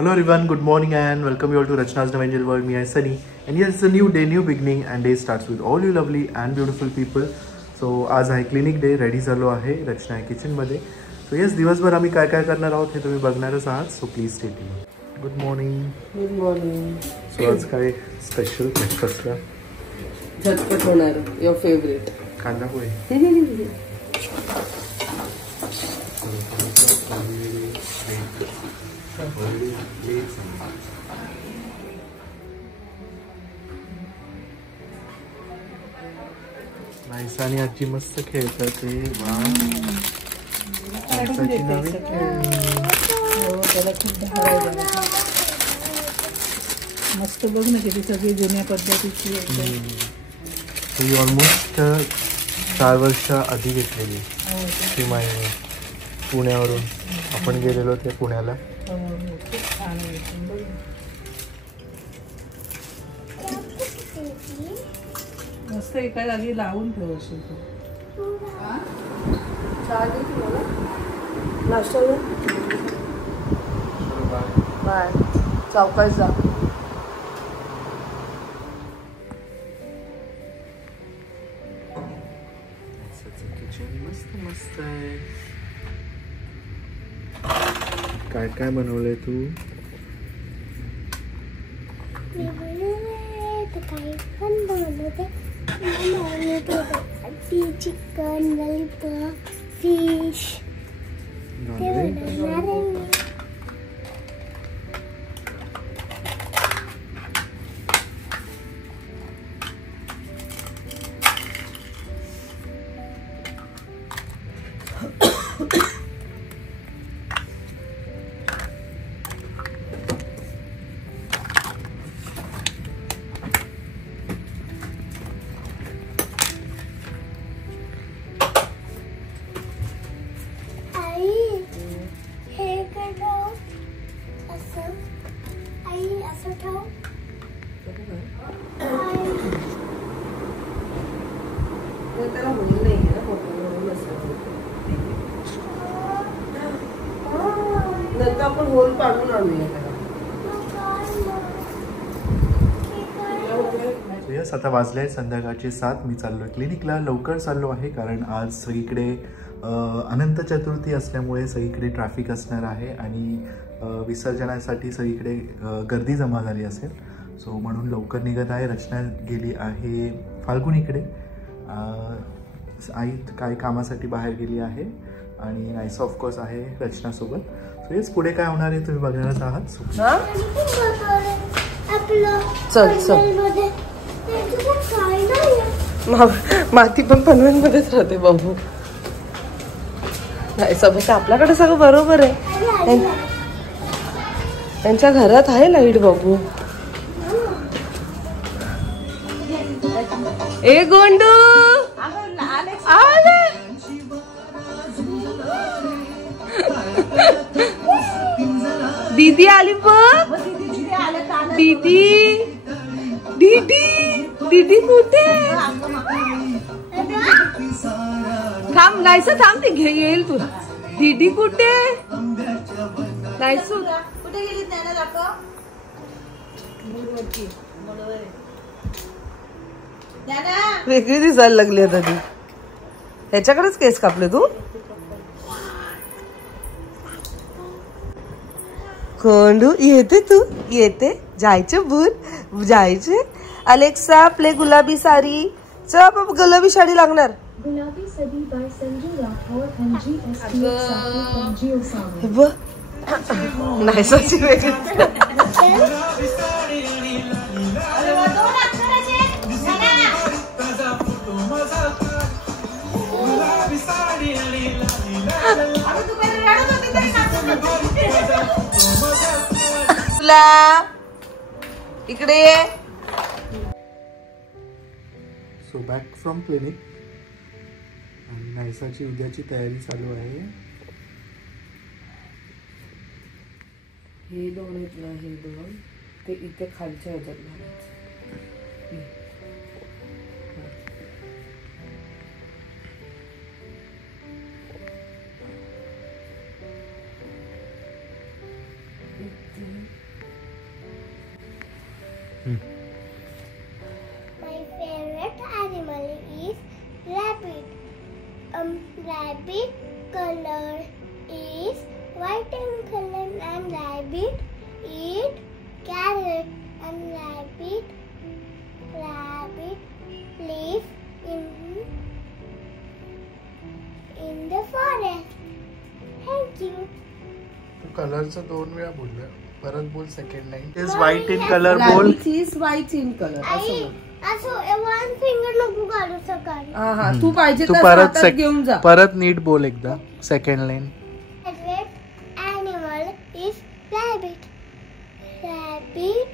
Hello everyone, good morning and welcome you all to Rachna's Angel World. Me, I Sunny, and yes, it's a new day, new beginning, and day starts with all you lovely and beautiful people. So आज आहे clinic day. Ready झालो आहे रचना kitchen मध्ये. So yes, दिवसभर आम्ही काय काय करणार आहोत हे तुम्ही बघणारच आहात. So please stay tuned. Good morning. Good morning. So आज काय स्पेशल ब्रेकफास्टला? झटपट होणार, युअर फेवरेट कांदा पोहे. नाईसा आणि आजी मस्त खेळतात ते. वा, नाईसाची नवीन त्याला खूप धार मस्त. बघ ना किती सगळी जुन्या पद्धतीची. ही ऑलमोस्ट 4 वर्ष आधी घेतलेली सीमाईने पुण्यावरून. आपण गेलेलो ते पुण्याला. खूप छान आहे. मस्त एका जागी लावून ठेव असेल तू. नाश्ता बाय. चौकात जा. किचन मस्त मस्त आहे. काय काय बनवलंय तू? काही पण बनवते. चिकन, लॉलीपॉप, फिश ते बनवणार आहे. नंतर आपण होल पाडून आणूया त्याला. यस, आता वाजले संध्याकाळचे 7. मी चाललो क्लिनिकला. लवकर चाललो आहे कारण आज सगळीकडे अनंत चतुर्थी असल्यामुळे सगळीकडे ट्रॅफिक असणार आहे आणि विसर्जनासाठी सगळीकडे गर्दी जमा झाली असेल. सो म्हणून लवकर निघत आहे. रचना गेली आहे फाल्गुनीकडे. आई काय कामासाठी बाहेर गेली आहे आणि नाईसा ऑफकोर्स आहे रचनासोबत. सो येस, पुढे काय होणार आहे तुम्ही बघणारच आहात. चल चल. माती पण पनवेलमध्येच राहते बाबू. नाही सगळं आपल्याकडे सगळं बरोबर आहे. त्यांच्या घरात आहे लाईट बाबू. ए गोंडू आले. दीदी आली बघ. दीदी दीदी दीदी कुठे? थांब नाहीसं, थांब ते घे येईल तू. दीदी कुठे? नाहीसू कुठे गेली? वेगळी दिसायला लागली आता ती. ह्याच्याकडेच केस कापले तू? कोंडू येते? तू येते? जायचे भूत जायचे. अलेक्सा प्ले गुलाबी साडी. चल बाबा, गुलाबी साडी लागणार. गुलाबी साडी बाय संजू राठोड आणि GST. नाही सची वेगळी. तुला इकडे ये. So back from clinic. आणि नाईसाची उद्याची तयारी चालू आहे. हे दोन आहेत ना, हे दोन ते इथे खालच्या ह्याच्यात घालायचे. My favorite animal is rabbit. Rabbit color is white in color and rabbit eat carrot and rabbit live in the forest. Thank you. तू कलरचं 2 वेळा बोलला, परत बोल second line. Is white in colour बोल. इज व्हाईट इन कलर असं one finger नको काढू सकाळी. हा तू पाहिजे तू तर परत हातात घेऊन जा. परत नीट बोल एकदा second line. Favorite animal is rabbit. Rabbit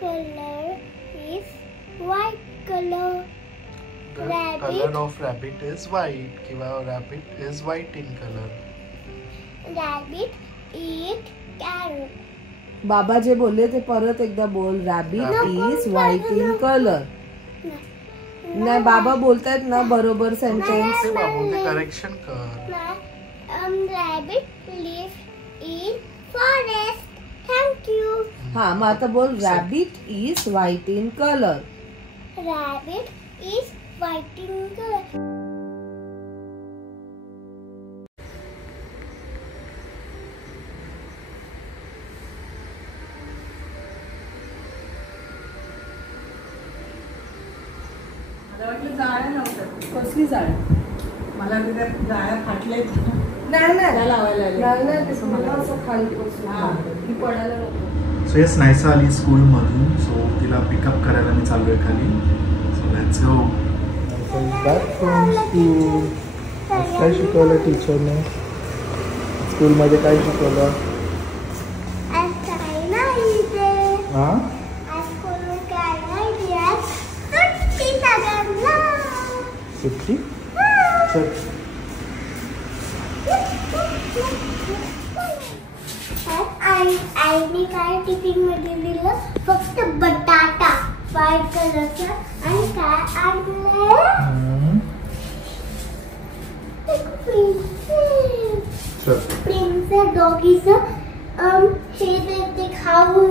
color is white color. Colour of rabbit is white किंवा rabbit is white in colour. Rabbit eat carrot. बाबा जे बोलले ते परत एकदा बोल. Rabbit is white in colour. नाही बाबा बोलतायत ना बरोबर सेंटेन्स. करेक्शन कर. Rabbit live in forest. Thank you. हा मग आता बोल. Rabbit is white in colour. Rabbit is white in color. मला वाटलं जाळ्या नव्हत्या. कसली जाळ्या? मला तिथे जाळ्या फाटलेत. नाही लावायला खाली पडायला नको. सो येस नायसा आली स्कूलमधून. सो तिला पिकअप करायला मी चालू आहे खाली. So let's go. Back from school. काय शिकवलं टीचरने? स्कूलमध्ये काय शिकवलं? हा सुट्टी. आईने काय टिफिन मध्ये दिलं? फक्त बटाटा व्हाईट कलरचा. आणि काय आणलं? प्रिन्सेस डॉगीचं हे देते खाऊ.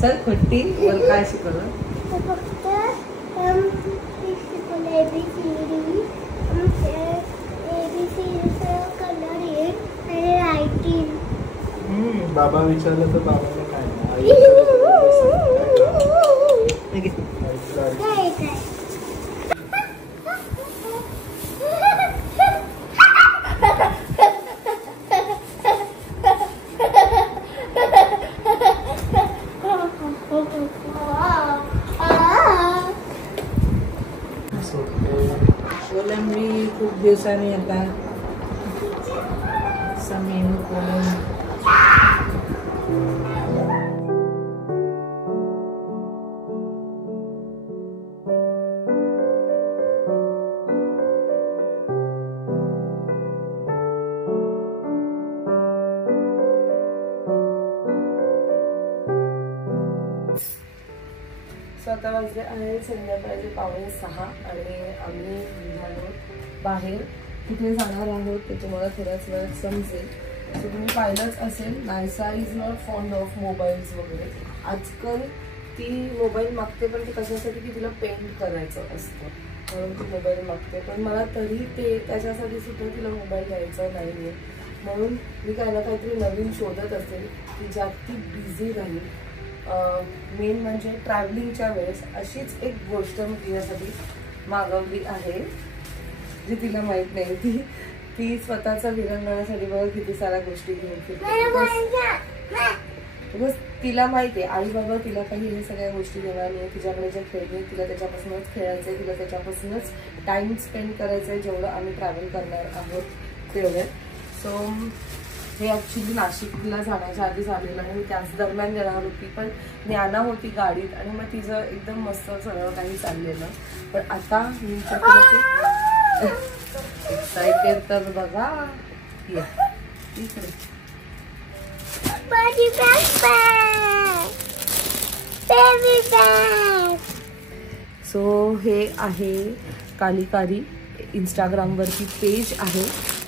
चल खट्टी बोल. काय शिकवलं? फक्त ABCD कलर आहे आणि रायटिंग. बाबा विचारलं तर बाबाला काय मी खूप दिवसांनी आता मेनू करून आता वाजले आहे संध्याकाळचे 5:45 आणि आम्ही निघालो बाहेर. कुठे जाणार आहोत ते तुम्हाला थोड्याच वेळात समजेल. सो तुम्ही पाहिलंच असेल Naysa is not fond of mobiles वगैरे. आजकाल ती मोबाईल मागते पण ती कशासाठी की तिला पेंट करायचं असतं म्हणून ती मोबाईल मागते. पण मला तरी ते त्याच्यासाठी सुद्धा तिला मोबाईल द्यायचा नाही आहे. म्हणून मी काही ना काहीतरी नवीन शोधत असेल की ज्यात ती बिझी राहील. मेन म्हणजे ट्रॅव्हलिंगच्या वेळेस अशीच एक गोष्ट मी तिच्यासाठी मागवली आहे जी तिला माहीत नाही. ती स्वतःचा विरंगुळ्यासाठी बघा किती साऱ्या गोष्टी घेऊन फिरते. तिला माहिती आहे आई बाबा तिला काही हे सगळ्या गोष्टी देणार नाही. तिच्याकडे जे खेळणे तिला त्याच्यापासूनच खेळायचं आहे. तिला त्याच्यापासूनच टाइम स्पेंड करायचं आहे जेवढं आम्ही ट्रॅव्हल करणार आहोत तेवढे. सो हे ॲक्च्युली नाशिकला जाण्याच्या आधी झालेलं आहे. मी त्याच दरम्यान येणार होती पण ज्ञाना होती गाडीत आणि मग तिचं एकदम मस्त सगळं काही चाललेलं. पण आता मी एक्साइटेड तर बघा इकडे. Baby bag. सो हे आहे कालिकारी, इंस्टाग्रामवरती पेज आहे.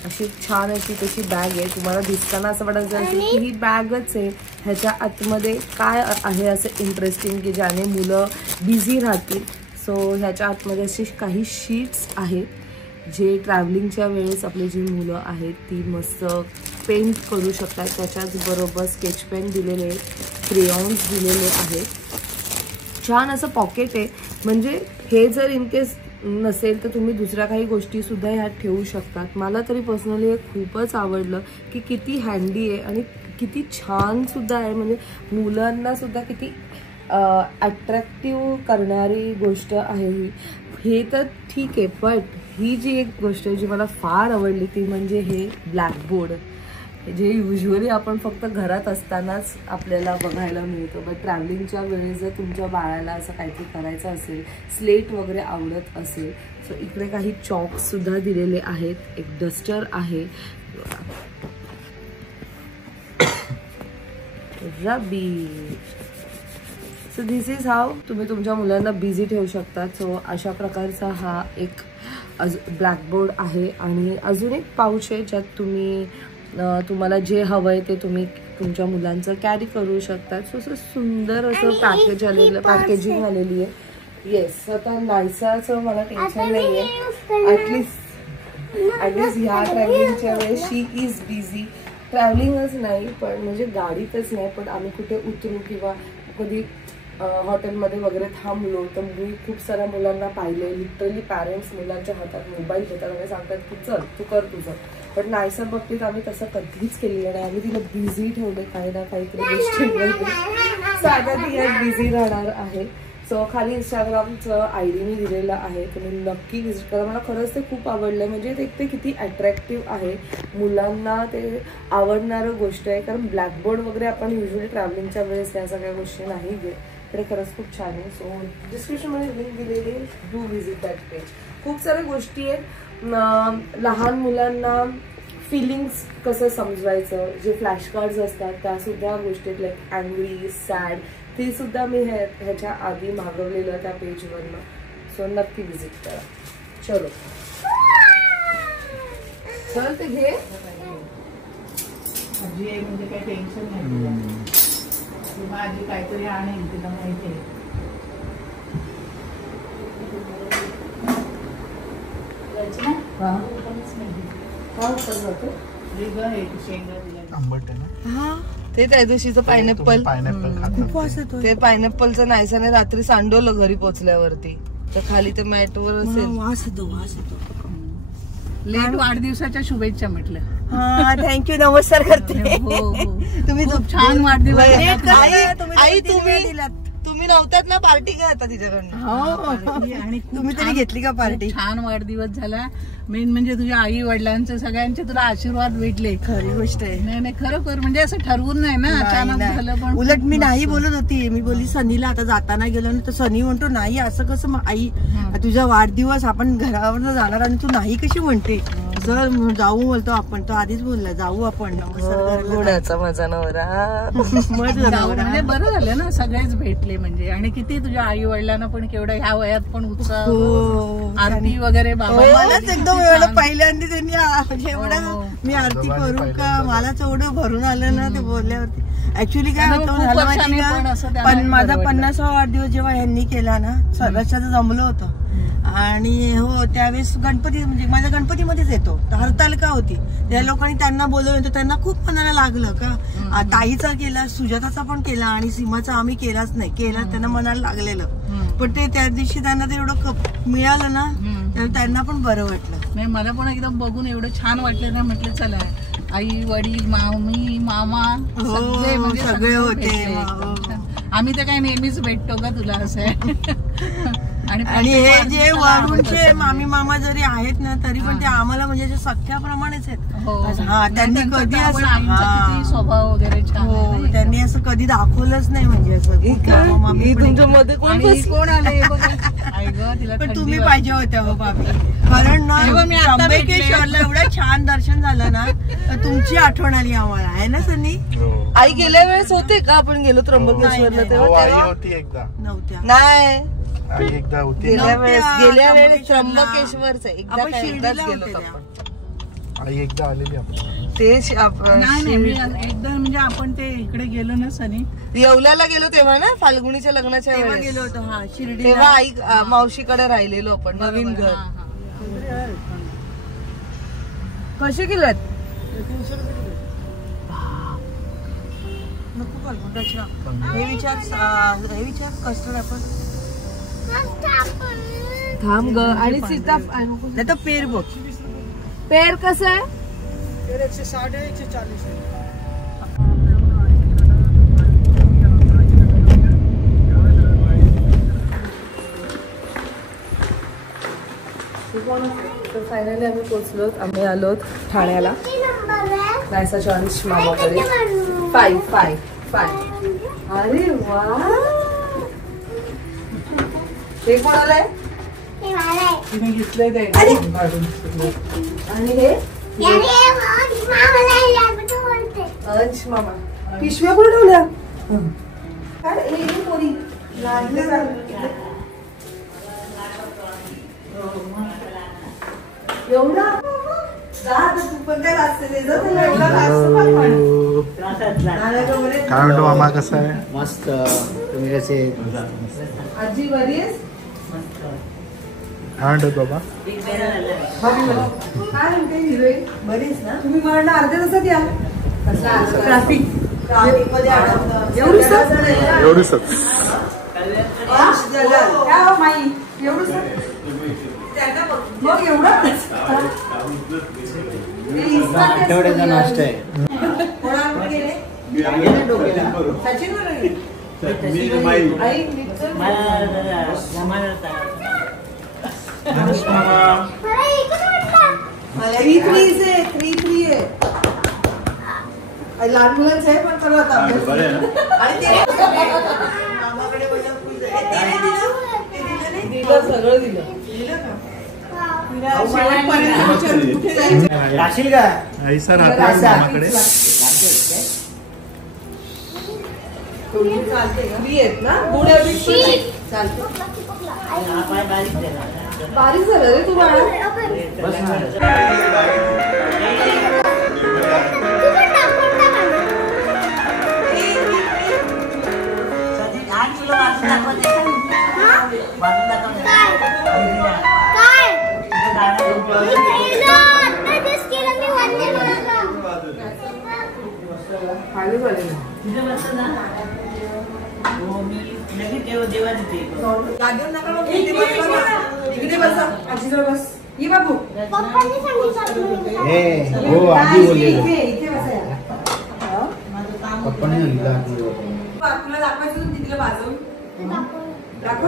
अशी छान अशी त्याची बॅग आहे. तुम्हाला दिसताना असं वाटत असेल की ही बॅगच आहे. ह्याच्या आतमध्ये काय आहे असं इंटरेस्टिंग की ज्याने मुलं बिझी राहतील. सो ह्याच्या आतमध्ये अशी काही शीट्स आहेत जे ट्रॅव्हलिंगच्या वेळेस आपली जी मुलं आहेत ती मस्त पेंट करू शकतात. त्याच्याच बरोबर स्केच पेन दिलेले आहेत, क्रेयॉन्स दिलेले आहेत. छान असं पॉकेट आहे. म्हणजे हे जर इन केस नसेल तर तुम्ही दुसऱ्या काही गोष्टीसुद्धा ह्यात ठेवू शकतात. मला तरी पर्सनली हे खूपच आवडलं की किती हँडी आहे आणि किती छानसुद्धा आहे. म्हणजे मुलांनासुद्धा किती अट्रॅक्टिव्ह करणारी गोष्ट आहे ही. हे तर ठीक आहे, बट ही जी एक गोष्ट आहे जी मला फार आवडली ती म्हणजे हे ब्लॅकबोर्ड, जे युजली आपण फक्त घरात असतानाच आपल्याला बघायला मिळतं. बट ट्रॅव्हलिंगच्या वेळेस जर तुमच्या बाळाला असं काहीतरी करायचं असेल, स्लेट वगैरे आवडत असेल, सो इकडे काही चॉक्ससुद्धा दिलेले आहेत. एक डस्टर आहे, रबी. सो दिस इज हाव तुम्ही तुमच्या मुलांना बिझी ठेवू शकता. सो अशा प्रकारचा हा एक ब्लॅकबोर्ड आहे. आणि अजून एक पाऊच आहे ज्यात तुम्हाला जे हवं आहे ते तुम्ही तुमच्या मुलांचं कॅरी करू शकतात. सो असं सुंदर असं पॅकेजिंग आलेली आहे. येस, आता नायसाचं मला टेन्शन नाही आहे. ॲटलिस्ट ह्या ट्रॅव्हलिंगच्या वेळेस शी इज बिझी. ट्रॅव्हलिंगच नाही पण म्हणजे गाडीतच नाही, पण आम्ही कुठे उतरू किंवा कधी हॉटेलमध्ये वगैरे थांबलो तर मी खूप साऱ्या मुलांना पाहिले, लिटरली पॅरेंट्स मुलांच्या हातात मोबाईल घेतात आणि सांगतात की चल तू कर तुझं. पण नाहीसर बाबतीत आम्ही तसं कधीच केलेलं नाही. आम्ही तिला बिझी ठेवले काही ना काहीतरी गोष्टींमध्ये. साधा ती यात बिझी राहणार आहे. सो खाली इंस्टाग्रामचं ID मी दिलेलं आहे, तुम्ही नक्की विजिट करा. मला खरंच ते खूप आवडलं. म्हणजे ते किती अट्रॅक्टिव्ह आहे, मुलांना ते आवडणारं गोष्ट आहे. कारण ब्लॅकबोर्ड वगैरे आपण युजली ट्रॅव्हलिंगच्या वेळेस या सगळ्या गोष्टी नाही घेत. तर खरंच खूप छान आहे. सो डिस्क्रिप्शनमध्ये लिंक दिलेली, डू विजिट दॅट पेज. खूप साऱ्या गोष्टी आहेत. लहान मुलांना फिलिंग्स कसं समजवायचं, जे फ्लॅश कार्ड्स असतात त्यासुद्धा गोष्टीत, लाईक अँग्री, सॅड, ते सुद्धा मी ह्याच्या आधी मागवलेलं त्या पेजवरनं. सो नक्की विजिट करा. चलो चल ते घे. आजी आहे म्हणजे काही टेन्शन नाही. किंवा आजी काहीतरी आणेल, तिला माहिती आहे. आंबट आहे ना. ते त्या दिवशीचं पायनॅपल ते पायनॅपलचं नायसाने रात्री सांडवलं घरी पोचल्यावरती. तर खाली ते मॅटवर असेल. लेट वाढदिवसाच्या शुभेच्छा म्हटलं. हा, थँक्यू, नमस्कार करते. तुम्ही खूप छान वाढदिवस. आई तुम्ही नव्हतात ना, पार्टी घ्या आता तिच्याकडनं. आणि तुम्ही तरी घेतली का पार्टी? छान वाढदिवस झाला. मेन म्हणजे तुझ्या आई वडिलांचे सगळ्यांचे तुला आशीर्वाद भेटले. खरी गोष्ट आहे. नाही खरोखर म्हणजे असं ठरवून नाही ना, अचानक झालं. पण उलट मी नाही बोलत होती. मी बोलली सनीला आता जाताना गेलो ना, तर सनी म्हणतो नाही असं कसं, आई तुझा वाढदिवस आपण घरावर जाणार आणि तू नाही कशी म्हणते. सर जाऊ बोलतो आपण, तो आधीच बोलला जाऊ आपण. गुणाचा माझा नवरा. म्हणजे बरं झालं ना, सगळेच भेटले म्हणजे. आणि किती तुझ्या आई वडिलांना पण केवढं ह्या वयात पण उत्साह, आरती वगैरे. मलाच एकदम एवढं पहिल्यांदा त्यांनी एवढं मी आरती करू का, मलाच एवढं भरून आलं ना ते बोलल्यावरती. ऍक्च्युली काय होतं झालं माहिती का, पण माझा 50वा वाढदिवस जेव्हा ह्यांनी केला ना, रस्त्याचं जमलं होतं. आणि हो त्यावेळेस गणपती म्हणजे माझ्या गणपतीमध्येच येतो, हरतालिका होती. त्या लोकांनी त्यांना बोलवलं तर त्यांना खूप मनाला लागलं का ताईचा केला, सुजाताचा पण केला आणि सीमाचा आम्ही केलाच नाही. केला त्यांना मनाला लागलेलं. पण ते त्या दिवशी त्यांना ते एवढं मिळालं ना, त्यांना पण बरं वाटलं. नाही मला पण एकदम बघून एवढं छान वाटलं ना. म्हटलं चला आई वडील मामी मामा सगळे होते. आम्ही तर काय नेहमीच भेटतो का तुला असं आहे. आणि हे जे वरूनचे मामी मामा जरी आहेत ना तरी पण ते आम्हाला म्हणजे सख्याप्रमाणेच आहेत. हा त्यांनी कधी असं किती स्वभाव वगैरे छान आहे ना. त्यांनी असं कधी दाखवलंच नाही म्हणजे असं तुमच्या मध्ये कोण आले पण तुम्ही पाहिजे होत्या हो बाबी. कारण ना त्र्यंबकेश्वरला एवढं छान दर्शन झालं ना तर तुमची आठवण आली आम्हाला आहे ना सनी. आई गेल्या वेळेस होते का आपण गेलो त्र्यंबकेश्वरला तेव्हा नव्हत्या नाही एकदा होती गेल्या वेळेस त्र्यंबकेश्वरच एकदाच गेलो आपण. आई एकदा आलेली आपण ते नाही एकदा म्हणजे आपण ते इकडे गेलो ना सनी येवल्याला गेलो तेव्हा ना फाल्गुनीच्या लग्नाच्या वेळेस गेलो होतो. हा शिर्डी तेव्हा आई मावशीकडे राहिलेलो आपण नवीन घर. कसे किलो आहेत हे विचार कस्टर्ड आपण थांब ग. आणि सीताफळ नाही तर पेर बघ. पेर कसं आहे 160 आहे 140 आहे. तर फायनली आम्ही पोहोचलो. आम्ही आलो ठाण्याला नायसाच्या अंश मामाकडे. 5. अरे वा हे कोणाला आहे तुम्ही घेतलंय ते आणि हे अंश मामा. पिशव्या कुठे ठेवल्या एवढा तू पण काय लागते काय म्हणतो मामा कसा आहे. मस्त. तुम्ही कसे आजी बरी आहेस. काय म्हणतो बाबा काय म्हणते हिरोईन बरीच ना. तुम्ही म्हणणं अर्ध्या तासात या. ट्रॅफिक मध्ये एवढंच मग एवढं आठवड्याचा नाश्ता आहे. सचिन थ्री आहे. लहान मुलांचं आहे पण करू आता सगळं दिलं राशील का ऐसा राहते मामाकडे. बारीक झालं रे तू बाळा. इकडे बसा आजीजवळ बस. ये बाबू इथे बसा. तुला दाखवायचं तिथलं वाजवून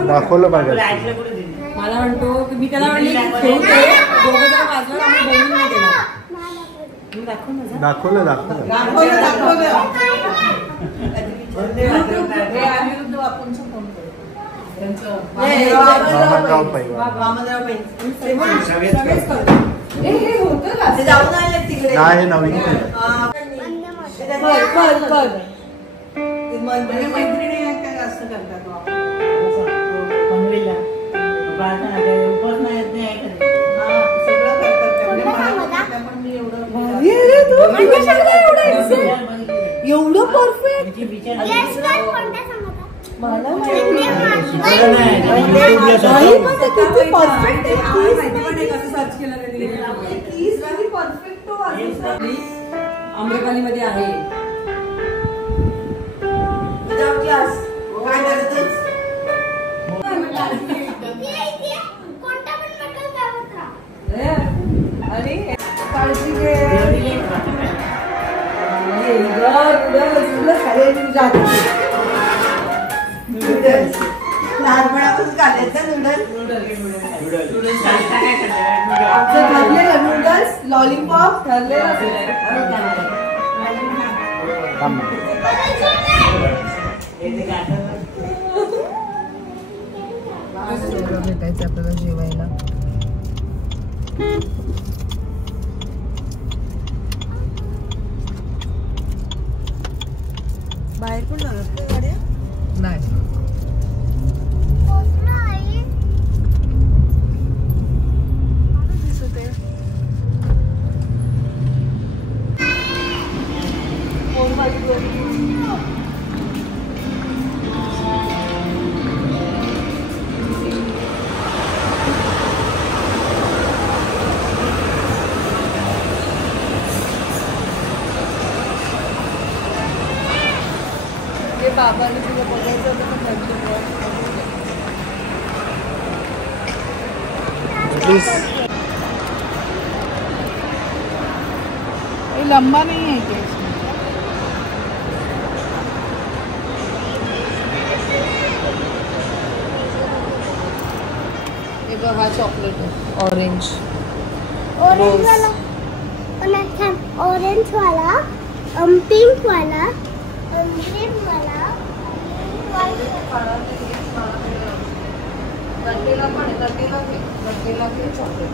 दाखवलं पाहिजे. मला म्हणतो की मी त्याला म्हणले दाखवलं जाऊन आले तिकडे. नाही नवीन मैत्रिणी काय जास्त करतात. एवढं परफेक्ट आम्रपाली मध्ये आहे. अरे काळजी घे. लहानपणापासून घालायचं नूडल. नूडल्स लॉलीपॉप ठरलेलं भेटायचं आपल्याला जेवायला. बाहेर पण लागत गाड्या नाही. बाबाने तुला बघायचं होतं पण ये लंबा नहीं है क्या इसमें? ये बघा चॉकलेट है ऑरेंज वाला ऑरेंज वाला पिंक वाला ग्रीन वाला चॉकलेट